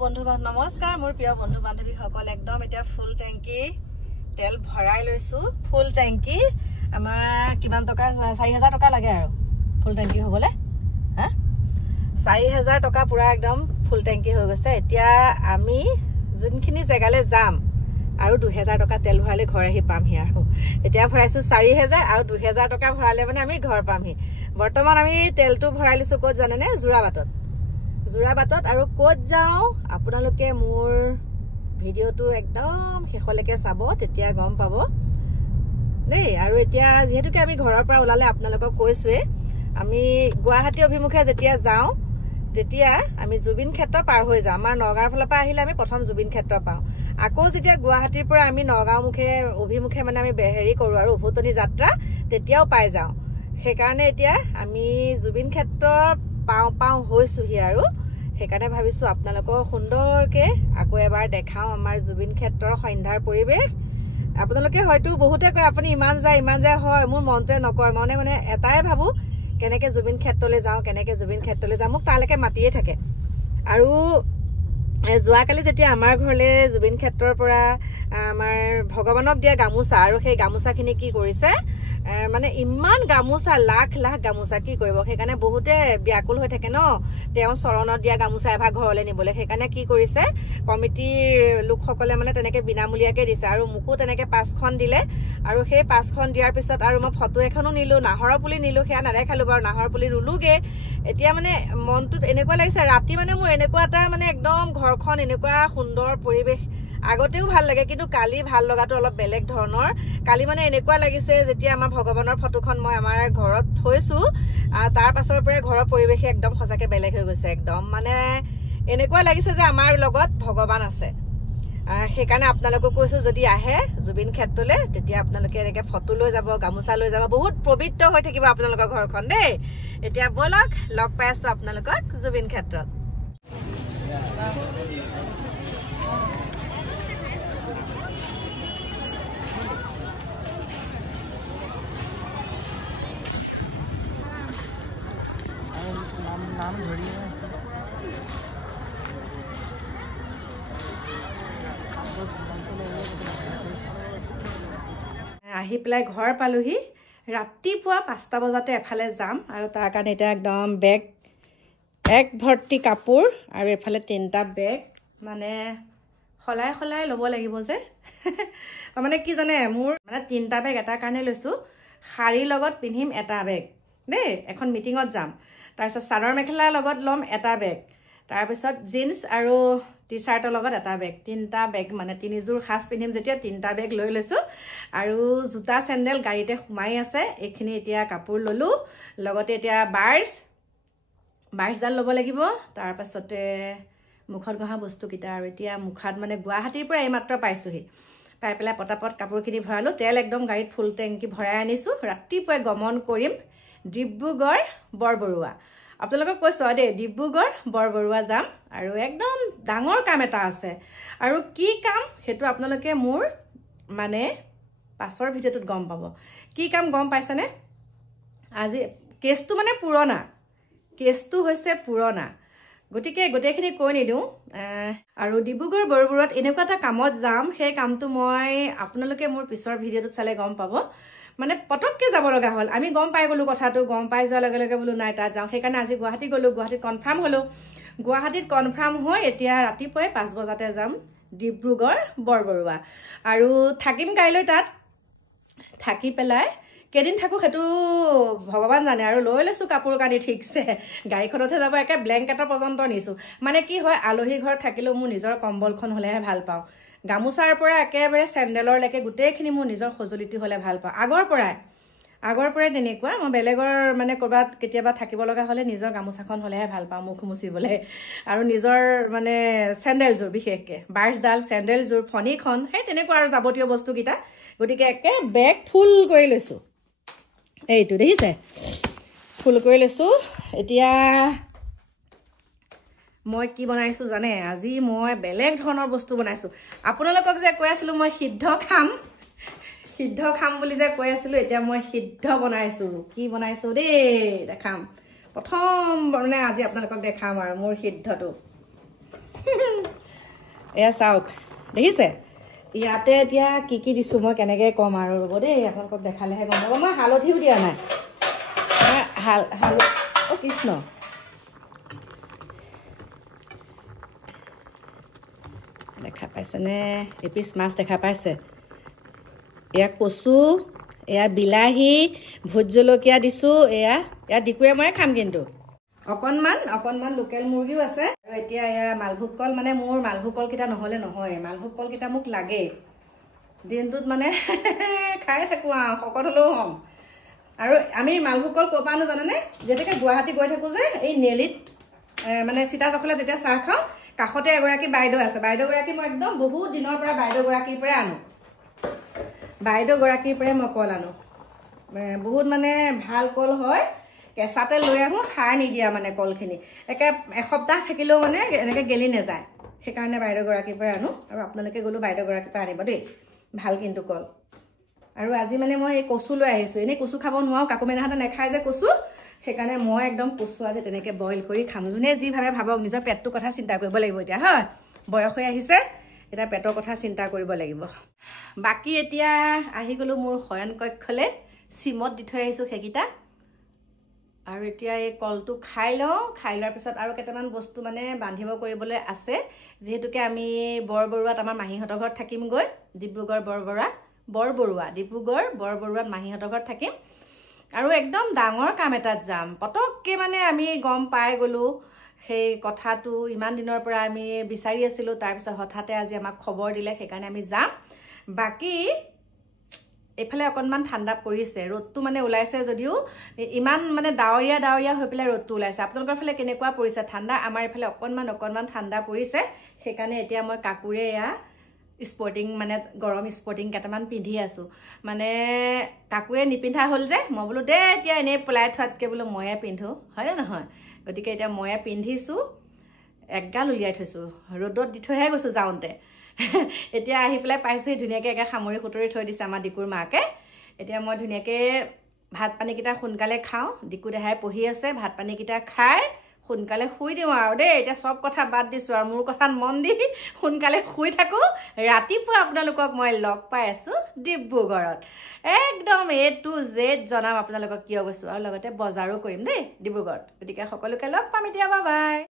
বন্ধু নমস্কাৰ মোৰ প্ৰিয় বন্ধু বান্ধৱী সকল একদম এটা ফুল ট্যাঙ্কি তেল ভৰাই লৈছো ফুল ট্যাঙ্কি আমাৰ কিমান টকা 4000 টকা লাগে আৰু ফুল ট্যাঙ্কি হ'বলে হা 4000 টকা পুৰা একদম ফুল ট্যাঙ্কি হৈ গৈছে এতিয়া আমি যোনখিনি জেগালে যাম আৰু 2000 টকা তেল ভৰালে ঘৰ আহি পামহি আৰু এতিয়া ভৰাইছো 4000 আৰু 2000 টকা ভৰালে মানে আমি ঘৰ পামহি বৰ্তমান আমি তেলটো ভৰাই লৈছো ক'ত জানেনে জোৰাবাটত আৰু ক'ত যাও আপোনালোকে মোৰ ভিডিওটো একদম শেষলৈকে চাব তেতিয়া গম পাব দেই আৰু এতিয়া যেহেতুকে আমি ঘৰৰ পৰা ওলালে আপোনালোকক কৈছোৱে আমি গুৱাহাটী অভিমুখে যেতিয়া যাও তেতিয়া আমি জুবিন ক্ষেত্ৰ পাৰ হৈ যাম আমাৰ নগাঁৱৰ ফালৰ পৰা আহিলে আমি প্ৰথম জুবিন ক্ষেত্ৰ পাও আকৌ যেতিয়া গুৱাহাটীৰ পৰা আমি নগাঁও মুখে অভিমুখে মানে আমি বেহেৰি কৰো আৰু উভতনি যাত্ৰা তেতিয়াও পাই যাও সেইকাৰণে এতিয়া আমি জুবিন ক্ষেত্ৰ পাও হৈছোহি আৰু সেইকাৰণে ভাবিছো আপোনালোকক সুন্দৰকে আকৌ এবাৰ দেখাও আমাৰ জুবিন ক্ষেত্ৰৰ সন্ধ্যাৰ পৰিবেশ আপোনালোকে হয়তো বহুতে কয় আপুনি ইমান যায় হয় মোৰ মনটোৱে নকয় মানে এটাই ভাবো কেনেকে জুবিন ক্ষেত্ৰলৈ যাওঁ মোক তালৈকে মাতিয়ে থাকে আৰু যোৱাকালি যেতিয়া আমাৰ ঘৰলে জুবিন ক্ষেত্ৰৰ পৰা আমাৰ ভগৱানক দিয়া গামোচা আৰু সেই গামোচাখিনি কি কৰিছে মানে ইমান গামোচা লাখ গামোচা কি কৰিব সেইকাৰণে বহুতে ব্যাকুল হৈ থাকে ন তেওঁ চৰণত দিয়া গামোচা এভাগ ঘৰলৈ নিবলৈ সেইকাৰণে কি কৰিছে কমিটিৰ লোকসকলে মানে তেনেকে বিনামূলীয়াকে দিছে আৰু মোকো তেনেকে 5খন দিলে আৰু সেই 5খন দিয়াৰ পিছত আৰু মই ফটো এখনো নিলো নাহৰৰ পুলি নিলো সেয়া নেদেখালো বাৰু নাহৰ পুলি ৰুলোগে এতিয়া মানে মনটোত এনেকুৱা লাগিছে ৰাতি মানে মোৰ এনেকুৱা এটা মানে একদম ঘৰখন এনেকুৱা সুন্দৰ পৰিবেশ আগতেও ভাল লাগে কিন্তু কালি ভাল লগাটো অলপ বেলেগ ধৰণৰ কালি মানে এনেকুৱা লাগিছে যেতিয়া আমাৰ ভগৱানৰ ফটোখন মই আমাৰ ঘৰত থৈছো তাৰ পাছৰ পৰা ঘৰৰ পৰিবেশ একদম সজাকে বেলেগ হৈ গৈছে একদম মানে এনেকুৱা লাগিছে যে আমাৰ লগত ভগৱান আছে সেইকাৰণে আপোনালোকক কৈছো যদি আহে জুবিন ক্ষেত্ৰলৈ তেতিয়া আপোনালোকে এনেকে ফটো লৈ যাব গামোচা লৈ যাব বহুত পবিত্ৰ হৈ থাকিব আপোনালোকৰ ঘৰখন দেই এতিয়া বলক লগ পাই আছো আপোনালোকক জুবিন ক্ষেত্ৰত আহি পেলাই ঘৰ পালোহি ৰাতিপুৱা 5টা বজাতে এফালে যাম আৰু তাৰ কাৰণে এটা একদম বেগ এক ভৰ্তি কাপোৰ আৰু এফালে 3টা বেগ মানে খলাই ল'ব লাগিব যে মানে কি জানে মোৰ মানে 3টা বেগ এটা কাৰণে লৈছো শাৰীৰ লগত পিন্ধিম এটা বেগ দেই এখন মিটিঙত যাম তাৰপিছত চাদৰ মেখেলাৰ লগত ল'ম এটা বেগ তাৰপিছত জিন্স আৰু টি-চাৰ্টৰ লগত এটা বেগ 3টা বেগ মানে 3যোৰ সাজ পিন্ধিম যেতিয়া 3টা বেগ লৈ লৈছো আৰু জোতা চেন্ডেল গাড়ীতে সোমাই আছে এইখিনি এতিয়া কাপোৰ ললো লগতে এতিয়া বাৰ্ছডাল ল'ব লাগিব তাৰপাছতে মুখত ঘঁহা বস্তু কিটা আৰু এতিয়া মুখাত মানে গুৱাহাটীৰ পৰা এইমাত্ৰ পাইছোহি পাই পেলাই পটাপট কাপোৰখিনি ভৰালো তেল একদম গাড়ীত ফুল টেংকি ভৰাই আনিছো ৰাতিপুৱাই গমন কৰিম ডিব্ৰুগড় বৰবৰুৱা আপোনালোকক কৈছো দেই ডিব্ৰুগড় বৰবৰুৱা যাম আৰু একদম ডাঙৰ কাম এটা আছে আৰু কি কাম সেইটো আপোনালোকে মোৰ মানে পাছৰ ভিডিওটোত গম পাব কি কাম গম পাইছেনে আজি কেছটো মানে কেছটো হৈছে পুৰণা গতিকে গোটেইখিনি কৈ নিদিওঁ আৰু ডিব্ৰুগড় বৰবৰুৱাত এনেকুৱা এটা কামত যাম সেই কামটো মই আপোনালোকে মোৰ পিছৰ ভিডিওটোত চালে গম পাব মানে পটককে যাব লগা হ'ল আমি গম পাই গলো কথাটো গম পাই যোৱাৰ লগে লগে বোলো নাই তাত যাওঁ সেইকাৰণে আজি গুৱাহাটী গলো গুৱাহাটীত কনফাৰ্ম হৈ এতিয়া ৰাতিপুৱাই 5 বজাতে যাম ডিব্ৰুগড় বৰবৰুৱা আৰু থাকিম কাইলৈ তাত থাকি পেলাই কেদিন থাকো সেইটো ভগৱান জানে আৰু লৈ লৈছো কাপোৰ কানি ঠিকছে গাড়ীখনতহে যাব একে ব্লেংকেটৰ পৰ্যন্ত নিছো মানে কি হয় আলহী ঘৰত থাকিলেও মোৰ নিজৰ কম্বলখন হলেহে ভাল পাওঁ গামোচাৰ পৰা একেবাৰে চেন্ডেলৰ লৈকে গোটেইখিনি মোৰ নিজৰ সজুলিটি হলে ভাল পাওঁ আগৰ পৰাই তেনেকুৱা মই বেলেগৰ মানে কৰবাত কেতিয়াবা থাকিব লগা হলে নিজৰ গামোচাখন হলেহে ভাল পাওঁ মুখ মুচিবলৈ আৰু নিজৰ মানে চেন্ডেলযোৰ বিশেষকে বাৰ্ছডাল চেন্ডেলযোৰ ফণীখন সেই তেনেকুৱা আৰু যাৱতীয় বস্তু কিটা গতিকে একে বেগ ফুল কৰি লৈছো এইটো দেখিছে ফুল কৰি লৈছো এতিয়া মই কি বনাইছো জানে আজি মই বেলেগ ধৰণৰ বস্তু বনাইছো আপোনালোকক যে কৈ আছিলো মই সিদ্ধ খাম বুলি যে কৈ আছিলো এতিয়া মই সিদ্ধ বনাইছো কি বনাইছো দেই দেখাম প্ৰথম মানে আজি আপোনালোকক দেখাম আৰু মোৰ সিদ্ধটো এয়া চাওক দেখিছে ইয়াতে এতিয়া কি দিছোঁ মই কেনেকৈ ক'ম আৰু ৰ'ব দেই আপোনালোকক দেখালেহে গম পাব মই হালধিও দিয়া নাই অ' কৃষ্ণ দেখা পাইছেনে এপিচ মাছ দেখা পাইছে এয়া কচু এয়া বিলাহী ভোট জলকীয়া দিছোঁ এয়া দিকুৱে মই খাম কিন্তু অকণমান লোকেল মুৰ্গীও আছে আৰু এতিয়া এয়া মালভোগ কল মানে মোৰ মালভোগ কলকেইটা নহ'লে নহয় মালভোগ কলকেইটা মোক লাগে দিনটোত মানে খাই থাকোঁ আৰু শকত হ'লেও হ'ম আৰু আমি মালভোগ কল ক'ৰ পৰা আনো জানেনে যেতিয়াকৈ গুৱাহাটী গৈ থাকোঁ যে এই নেলিত মানে চিতাচখলে যেতিয়া চাহ খাওঁ কাষতে এগৰাকী বাইদেউ আছে বাইদেউগৰাকী মই একদম বহুত দিনৰ পৰা বাইদেউগৰাকীৰ পৰাই আনো বাইদেউগৰাকীৰ পৰাই মই কল আনো বহুত মানে ভাল কল হয় কেঁচাতে লৈ আহোঁ সাৰ নিদিয়া মানে কলখিনি একে এসপ্তাহ থাকিলেও মানে এনেকৈ গেলি নাযায় সেইকাৰণে বাইদেউগৰাকীৰ পৰাই আনো আৰু আপোনালোকে গ'লেও বাইদেউগৰাকীৰ পৰা আনিব দেই ভাল কিন্তু কল আৰু আজি মানে মই এই কচু লৈ আহিছোঁ এনেই কচু খাব নোৱাৰোঁ কাকু মেনাহঁতে নাখায় যে কচু সেইকাৰণে মই একদম কচু আজি তেনেকৈ বইল কৰি খাম যোনে যি ভাবে ভাবক নিজৰ পেটটোৰ কথা চিন্তা কৰিব লাগিব এতিয়া হয় বয়স হৈ আহিছে এতিয়া পেটৰ কথা চিন্তা কৰিব লাগিব বাকী এতিয়া আহি গ'লোঁ মোৰ শয়ন কক্ষলৈ চিমত দি থৈ আহিছোঁ সেইকেইটা আৰু এতিয়া এই কলটো খাই লোৱাৰ পিছত আৰু কেইটামান বস্তু মানে বান্ধিব কৰিবলৈ আছে যিহেতুকে আমি বৰবৰুৱাত আমাৰ মাহীহঁতৰ ঘৰত থাকিমগৈ ডিব্ৰুগড় বৰবৰুৱাত মাহীহঁতৰ ঘৰত থাকিম আৰু একদম ডাঙৰ কাম এটাত যাম পটককৈ মানে আমি গম পাই গ'লোঁ সেই কথাটো ইমান দিনৰ পৰা আমি বিচাৰি আছিলোঁ তাৰপিছত হঠাতে আজি আমাক খবৰ দিলে সেইকাৰণে আমি যাম বাকী এইফালে অকণমান ঠাণ্ডা পৰিছে ৰ'দটো মানে ওলাইছে যদিও ইমান মানে ডাৱৰীয়া হৈ পেলাই ৰ'দটো ওলাইছে আপোনালোকৰ ফালে কেনেকুৱা পৰিছে ঠাণ্ডা আমাৰ এইফালে অকণমান ঠাণ্ডা পৰিছে সেইকাৰণে এতিয়া মই কাকুৰে এয়া স্পৰ্টিং মানে গৰম স্পৰ্টিং কেইটামান পিন্ধি আছোঁ মানে কাকুৱে নিপিন্ধা হ'ল যে মই বোলো দে এতিয়া এনেই পেলাই থোৱাতকৈ বোলো ময়ে পিন্ধোঁ হয়নে নহয় গতিকে এতিয়া ময়ে পিন্ধিছোঁ একগাল উলিয়াই থৈছোঁ ৰ'দত দি থৈহে গৈছোঁ যাওঁতে এতিয়া আহি পেলাই পাইছোঁ ধুনীয়াকৈ একে সামৰি সুতৰি থৈ দিছে আমাৰ ডিকুৰ মাকে এতিয়া মই ধুনীয়াকৈ ভাত পানীকেইটা সোনকালে খাওঁ ডিকু দেহাই পঢ়ি আছে ভাত পানীকেইটা খাই সোনকালে শুই দিওঁ আৰু দেই এতিয়া চব কথা বাদ দিছোঁ আৰু মোৰ কথাত মন দি সোনকালে শুই থাকোঁ ৰাতিপুৱা আপোনালোকক মই লগ পাই আছোঁ ডিব্ৰুগড়ত একদম A to Z জনাম আপোনালোকক কিয় গৈছোঁ আৰু লগতে বজাৰো কৰিম দেই ডিব্ৰুগড়ত গতিকে সকলোকে লগ পাম এতিয়া বাই